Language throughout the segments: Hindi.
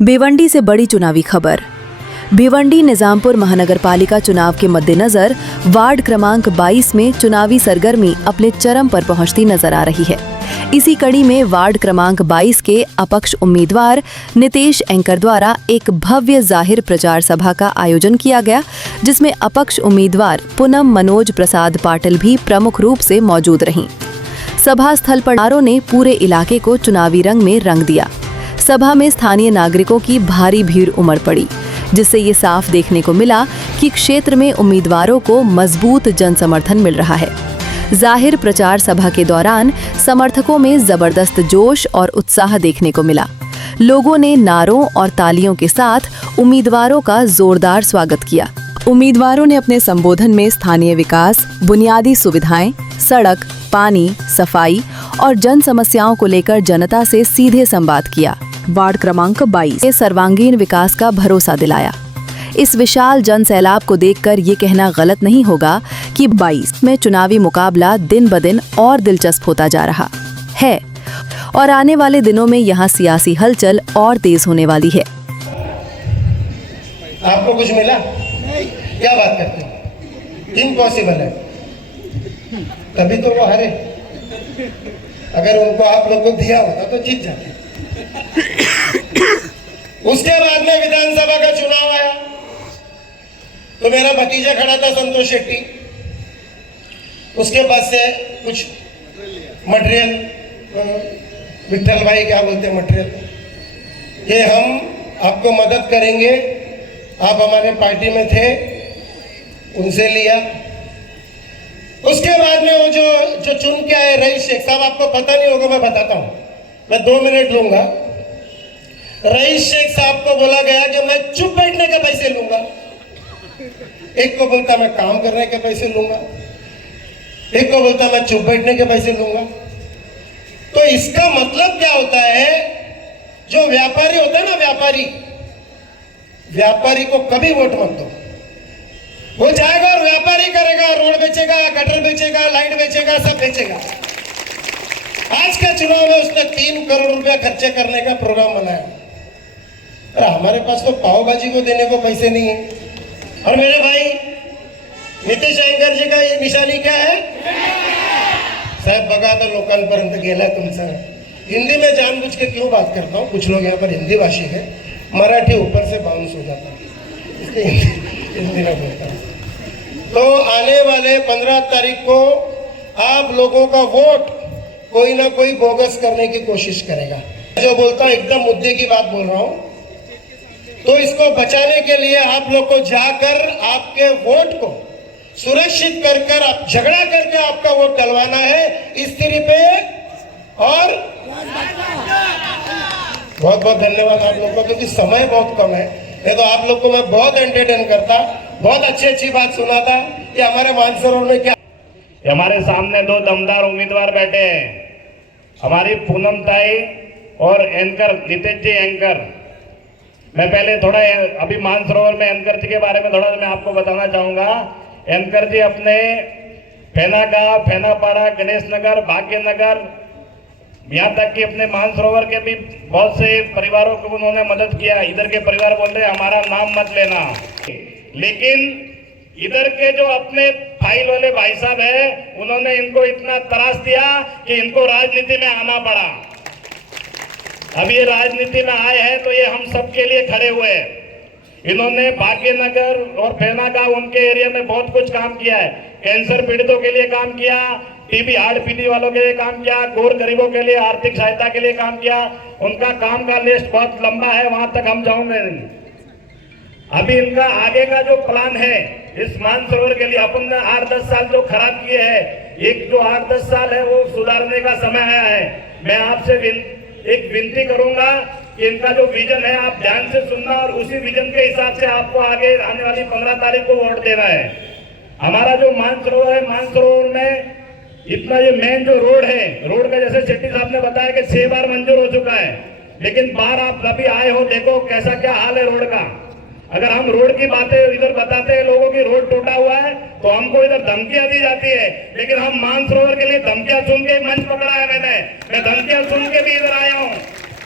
भिवंडी से बड़ी चुनावी खबर। भिवंडी निजामपुर महानगर पालिका चुनाव के मद्देनजर वार्ड क्रमांक 22 में चुनावी सरगर्मी अपने चरम पर पहुंचती नजर आ रही है। इसी कड़ी में वार्ड क्रमांक 22 के अपक्ष उम्मीदवार नितेश एंकर द्वारा एक भव्य जाहिर प्रचार सभा का आयोजन किया गया, जिसमें अपक्ष उम्मीदवार पूनम मनोज प्रसाद पाटिल भी प्रमुख रूप से मौजूद रहीं। सभा स्थल पर ने पूरे इलाके को चुनावी रंग में रंग दिया। सभा में स्थानीय नागरिकों की भारी भीड़ उमड़ पड़ी, जिससे ये साफ देखने को मिला कि क्षेत्र में उम्मीदवारों को मजबूत जनसमर्थन मिल रहा है। जाहिर प्रचार सभा के दौरान समर्थकों में जबरदस्त जोश और उत्साह देखने को मिला। लोगों ने नारों और तालियों के साथ उम्मीदवारों का जोरदार स्वागत किया। उम्मीदवारों ने अपने संबोधन में स्थानीय विकास, बुनियादी सुविधाएं, सड़क, पानी, सफाई और जन समस्याओं को लेकर जनता से सीधे संवाद किया। वार्ड क्रमांक 22 के सर्वांगीण विकास का भरोसा दिलाया। इस विशाल जन सैलाब को देखकर ये कहना गलत नहीं होगा कि 22 में चुनावी मुकाबला दिन ब दिन और दिलचस्प होता जा रहा है और आने वाले दिनों में यहाँ सियासी हलचल और तेज होने वाली है। आपको कुछ मिला? क्या बात करते हैं? इम्पॉसिबल है, तभी तो वो हारे। अगर उनको आप लोग को दिया होता तो जीत जाते। उसके बाद में विधानसभा का चुनाव आया तो मेरा भतीजा खड़ा था संतोष शेट्टी। उसके पास से कुछ मटेरियल, विठल भाई क्या बोलते हैं मटेरियल, ये हम आपको मदद करेंगे, आप हमारे पार्टी में थे, उनसे लिया। उसके बाद में वो जो चुन के आए रईस शेख साहब, आपको पता नहीं होगा, मैं बताता हूं, मैं 2 मिनट लूंगा। रईस शेख साहब को बोला गया कि मैं चुप बैठने के पैसे लूंगा। एक को बोलता मैं काम करने के पैसे लूंगा, एक को बोलता मैं चुप बैठने के पैसे लूंगा। तो इसका मतलब क्या होता है? जो व्यापारी होता है ना, व्यापारी को कभी वोट मत दो। वो जाएगा और व्यापारी करेगा, रोड बेचेगा, गटर बेचेगा, लाइट बेचेगा, सब बेचेगा। आज के चुनाव में उसने 3 करोड़ रुपया खर्चे करने का प्रोग्राम बनाया। अरे हमारे पास तो पाव भाजी को देने को पैसे नहीं है। और मेरे भाई नितेश एंकर जी का ये निशानी क्या है? साहब बघा तो लोकांपर्यंत गेला तुमचा। हिंदी में जानबूझ के क्यों बात करता हूँ, कुछ लोग यहाँ पर हिंदी भाषी है, मराठी ऊपर से बाउंस हो जाता है, इसलिए हिंदी में बोलता हूँ। तो आने वाले 15 तारीख को आप लोगों का वोट कोई ना कोई बोगस करने की कोशिश करेगा। जो बोलता हूँ एकदम मुद्दे की बात बोल रहा हूँ। तो इसको बचाने के लिए आप लोग को जाकर आपके वोट को सुरक्षित कर आप झगड़ा करके आपका वोट डलवाना है स्त्री पे। और बहुत बहुत धन्यवाद आप लोग को, क्योंकि समय बहुत कम है, नहीं तो आप लोग को मैं बहुत एंटरटेन करता, बहुत अच्छी बात सुनाता कि हमारे मानसरोवर में क्या। हमारे सामने 2 दमदार उम्मीदवार बैठे हैं, हमारी पूनम ताई और एंकर नितेश जी एंकर। मैं पहले थोड़ा अभी मानसरोवर में एंकर जी के बारे में थोड़ा मैं आपको बताना चाहूंगा। एंकर जी अपने फेनागांव, फेनापाड़ा, गणेश नगर, भाग्यनगर, यहाँ तक कि अपने मानसरोवर के भी बहुत से परिवारों को उन्होंने मदद किया। इधर के परिवार बोल रहे हमारा नाम मत लेना, लेकिन इधर के जो अपने फाइल वाले भाई साहब है, उन्होंने इनको इतना त्रास दिया कि इनको राजनीति में आना पड़ा। अब ये राजनीति में आए हैं तो ये हम सबके लिए खड़े हुए हैं। इन्होंने भाग्यनगर और फेनागांव उनके एरिया में बहुत कुछ काम किया है। कैंसर पीड़ितों के लिए काम किया, टीबी हार्ट पीढ़ी वालों के लिए काम किया, गौर गरीबों के लिए आर्थिक सहायता के लिए काम किया। उनका काम का लिस्ट बहुत लंबा है, वहां तक हम जाऊंगे नहीं। अभी इनका आगे का जो प्लान है इस मानसरोवर के लिए, अपन ने 8-10 साल जो खराब किए हैं, एक जो 8-10 साल है वो सुधारने का समय आया है। मैं आपसे एक विनती करूंगा कि इनका जो विजन है आप ध्यान से सुनना और उसी विजन के हिसाब से आपको आगे आने वाली 15 तारीख को वोट देना है। हमारा जो मानसरोवर है, मानसरोवर में इतना ये मेन जो रोड है, रोड का जैसे शेट्टी साहब ने बताया कि 6 बार मंजूर हो चुका है, लेकिन बार आप कभी आए हो, देखो कैसा क्या हाल है रोड का। अगर हम रोड की बातें इधर बताते हैं लोगों की रोड टूटा हुआ है तो हमको इधर धमकियां दी जाती है, लेकिन हम मानसरोवर के लिए धमकियां सुन के मंच पकड़ा है। मैं धमकियां सुन के भी इधर आया हूँ।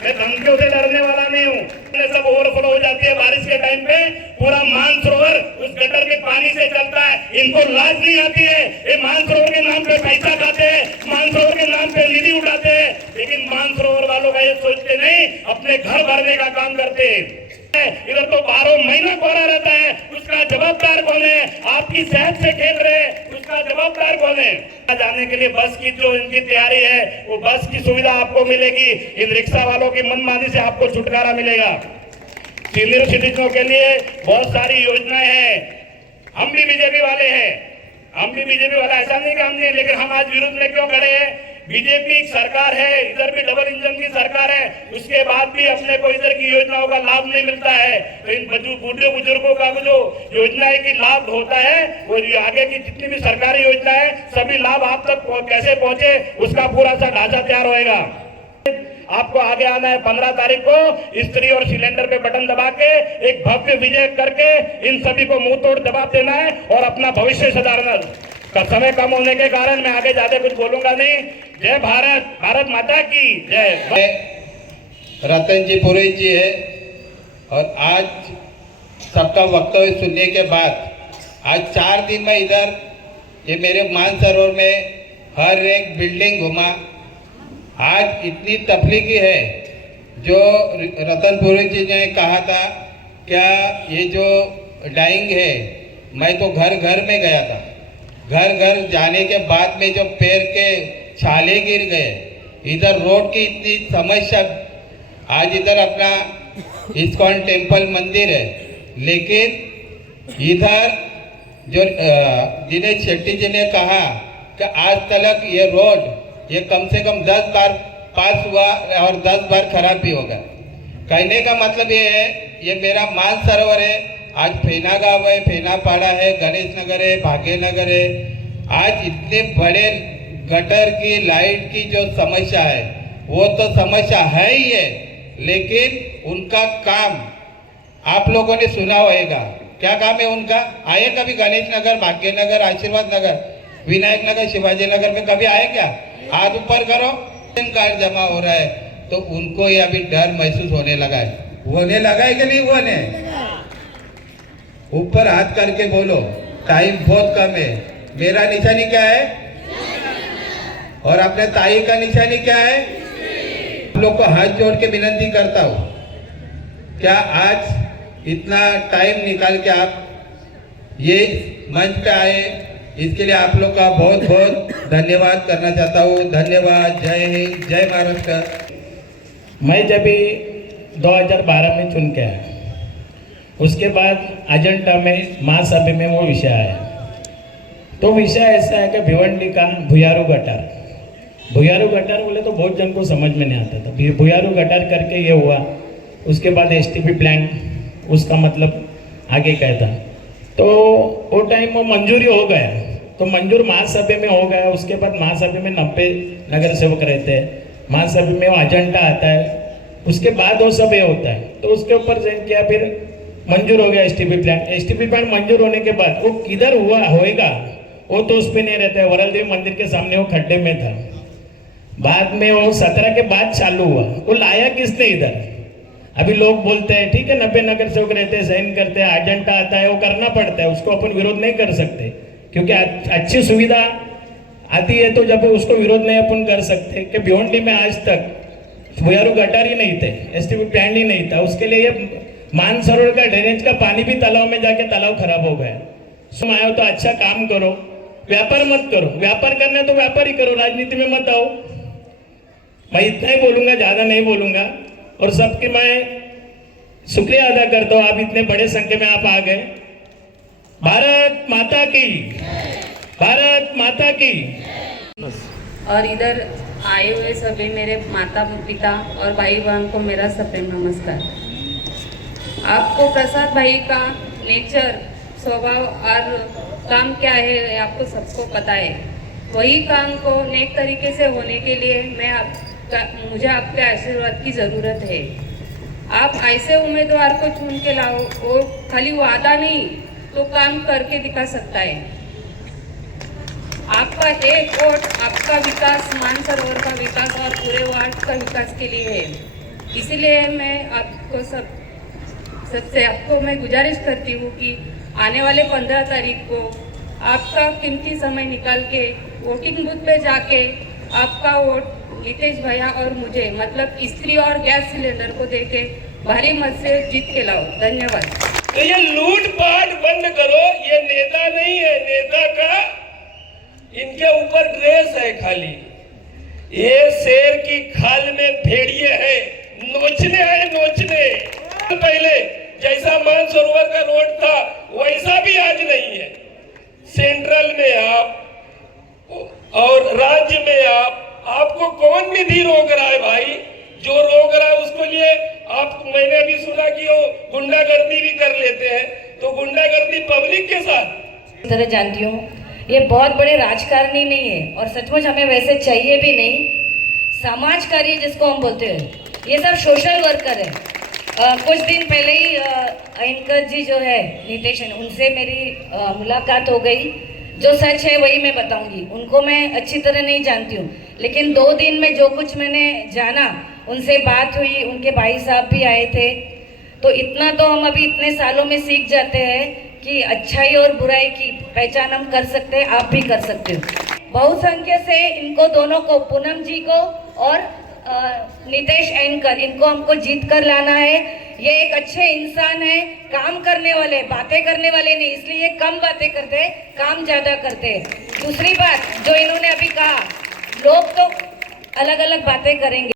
मैं धमकियों से डरने वाला नहीं हूँ। सब ओवरफ्लो हो जाती है बारिश के टाइम पे, पूरा मानसरोवर उस गटर के पानी से चलता है। इनको लाज नहीं आती है, ये मानसरोवर के नाम पे पैसा खाते हैं, मानसरोवर के नाम पे निधि उठाते हैं, लेकिन मानसरोवर वालों का ये सोचते नहीं, अपने घर भरने का काम करते हैं। इधर तो 12 महीना कोहरा रहता है, उसका जवाबदार कौन है? आपकी सेहत से खेल रहे हैं, उसका जवाबदार कौन है? जाने के लिए बस की जो इनकी तैयारी है, वो बस की सुविधा आपको मिलेगी। इन रिक्शा वालों की मनमानी से आपको छुटकारा मिलेगा। सीनियर सिटीजनों के लिए बहुत सारी योजनाएं हैं। हम भी बीजेपी वाले हैं, ऐसा नहीं कि हम नहीं, लेकिन हम आज विरोध में क्यों खड़े हैं? बीजेपी सरकार है, इधर भी डबल इंजन की सरकार है, उसके बाद भी अपने को इधर की योजनाओं का लाभ नहीं मिलता है। तो इन बूढ़े बुजुर्गों का जो योजनाएं की लाभ होता है, वो आगे की जितनी भी सरकारी योजना है, सभी लाभ आप तक कैसे पहुंचे, उसका पूरा सा ढांचा तैयार होएगा। आपको आगे आना है 15 तारीख को, स्त्री और सिलेंडर पे बटन दबा के एक भव्य विजय करके इन सभी को मुंह तोड़ जवाब देना है और अपना भविष्य सुधारना। का समय कम होने के कारण मैं आगे ज्यादा कुछ बोलूंगा नहीं। जय भारत, भारत माता की जय। रतन जी पुरोहित जी है, और आज सबका वक्तव्य सुनने के बाद आज 4 दिन में इधर ये मेरे मानसरोवर में हर एक बिल्डिंग घुमा। आज इतनी तकलीफी है, जो रतन पुरोहित जी ने कहा था क्या ये जो डाइंग है, मैं तो घर घर में गया था। घर घर जाने के बाद में जो पैर के छाले गिर गए, इधर रोड की इतनी समस्या। आज इधर अपना इस्कॉन टेम्पल मंदिर है, लेकिन इधर जो दिनेश शेट्टी जी ने कहा कि आज तक ये रोड ये कम से कम 10 बार पास हुआ और 10 बार खराब भी होगा। कहने का मतलब ये है, ये मेरा मानसरोवर है। आज फेना गांव है, फेनापाड़ा है, गणेश नगर है, भाग्यनगर है। आज इतने बड़े गटर की लाइट की जो समस्या है, वो तो समस्या है ही है, लेकिन उनका काम आप लोगों ने सुना होगा। क्या काम है उनका? आए कभी गणेश नगर, भाग्यनगर, आशीर्वाद नगर, विनायक नगर, शिवाजी नगर में कभी आए क्या? हाथ ऊपर करो। कार्ड जमा हो रहा है तो उनको ये अभी डर महसूस होने लगा है कि नहीं होने? ऊपर हाथ करके बोलो, टाइम बहुत कम है। मेरा निशानी क्या है और अपने ताई का निशानी क्या है? आप लोग को हाथ जोड़ के विनती करता हूँ, क्या आज इतना टाइम निकाल के आप ये मंच पे आए, इसके लिए आप लोग का बहुत बहुत धन्यवाद करना चाहता हूँ। धन्यवाद। जय हिंद, जय महाराष्ट्र। मैं जब 2012 में चुन के आया, उसके बाद अजंता में महासभा में वो विषय आया। तो विषय ऐसा है कि भिवंडी का भुयारू गटार बोले तो बहुत जन को समझ में नहीं आता था। भुयारू गटार करके ये हुआ, उसके बाद एसटीपी प्लान, उसका मतलब आगे क्या था। तो वो टाइम वो मंजूरी हो गया, तो मंजूर महासभा में हो गया। उसके बाद महासभा में 90 नगर सेवक रहते हैं, महासभा में वो एजेंडा आता है, उसके बाद वो सब ये होता है। तो उसके ऊपर जैन किया, फिर मंजूर हो गया एसटीपी प्लान मंजूर होने के बाद वो किधर हुआ होएगा वो तो उस पर नहीं रहता है। वरलदेव मंदिर के सामने वो खड्डे में था। बाद में वो 17 के बाद चालू हुआ, वो लाया किसने इधर? अभी लोग बोलते हैं ठीक है 90 नगर सेवक रहते हैं, साइन करते हैं, एजेंडा आता है, वो करना पड़ता है, उसको अपन विरोध नहीं कर सकते, क्योंकि अच्छी सुविधा आती है तो जब उसको विरोध नहीं अपन कर सकते। कि भिवंडी में आज तक भुयारू गटार ही नहीं थे, एसटीपी प्लान ही नहीं था, उसके लिए ये मानसरोवर का ड्रेनेज का पानी भी तालाब में जाके तालाब खराब हो गया। तुम आए हो तो अच्छा काम करो, व्यापार मत करो। व्यापार करना है तो व्यापार ही करो, राजनीति में मत आओ। मैं इतना ही बोलूंगा, ज्यादा नहीं बोलूंगा। और सबके मैं शुक्रिया अदा करता हूँ, आप इतने बड़े संख्या में आप आ गए। भारत माता की, भारत माता की। और इधर आए हुए सभी मेरे माता पिता और भाई बहन को मेरा सप्रेम नमस्कार। आपको प्रसाद भाई का नेचर, स्वभाव और काम क्या है आपको सबको पता है। वही काम को नेक तरीके से होने के लिए मुझे आपके आशीर्वाद की ज़रूरत है। आप ऐसे उम्मीदवार को चुन के लाओ, वो खाली वादा नहीं तो काम करके दिखा सकता है। आपका एक वोट आपका विकास, मानसरोवर का विकास और पूरे वार्ड का विकास के लिए है। इसीलिए मैं आपको मैं गुजारिश करती हूँ कि आने वाले 15 तारीख को आपका कीमती समय निकाल के वोटिंग बूथ पे जाके आपका वोट नितेश भैया और मुझे मतलब स्त्री और गैस सिलेंडर को देके भारी मत से जीत के लाओ। धन्यवाद। तो ये लूट पाट बंद करो, ये नेता नहीं है, नेता का इनके ऊपर ड्रेस है खाली। ये शेर की खाल में भेड़िए है, नोचने है नोचने। पहले जैसा मानसरोवर का रोड था वैसा भी आज नहीं है। सेंट्रल में आप और राज्य में आपको कौन निधि रोक रहा है भाई? जो रोक रहा है उसको लिए आप, मैंने अभी सुना कि वो गुंडागर्दी भी कर लेते हैं, तो गुंडागर्दी पब्लिक के साथ तरह जानती हूँ ये बहुत बड़े राजकारणी नहीं है और सचमुच हमें वैसे चाहिए भी नहीं। समाज कार्य जिसको हम बोलते हैं, ये सब सोशल वर्कर है। कुछ दिन पहले ही एंकर जी जो है नितेश, उनसे मेरी मुलाकात हो गई। जो सच है वही मैं बताऊंगी। उनको मैं अच्छी तरह नहीं जानती हूँ, लेकिन 2 दिन में जो कुछ मैंने जाना, उनसे बात हुई, उनके भाई साहब भी आए थे, तो इतना तो हम अभी इतने सालों में सीख जाते हैं कि अच्छाई और बुराई की पहचान हम कर सकते हैं, आप भी कर सकते हो। बहुसंख्य से इनको दोनों को, पूनम जी को और नितेश एंकर, इनको हमको जीत कर लाना है। ये एक अच्छे इंसान है, काम करने वाले, बातें करने वाले नहीं, इसलिए ये कम बातें करते हैं, काम ज्यादा करते हैं। दूसरी बात जो इन्होंने अभी कहा, लोग तो अलग अलग बातें करेंगे।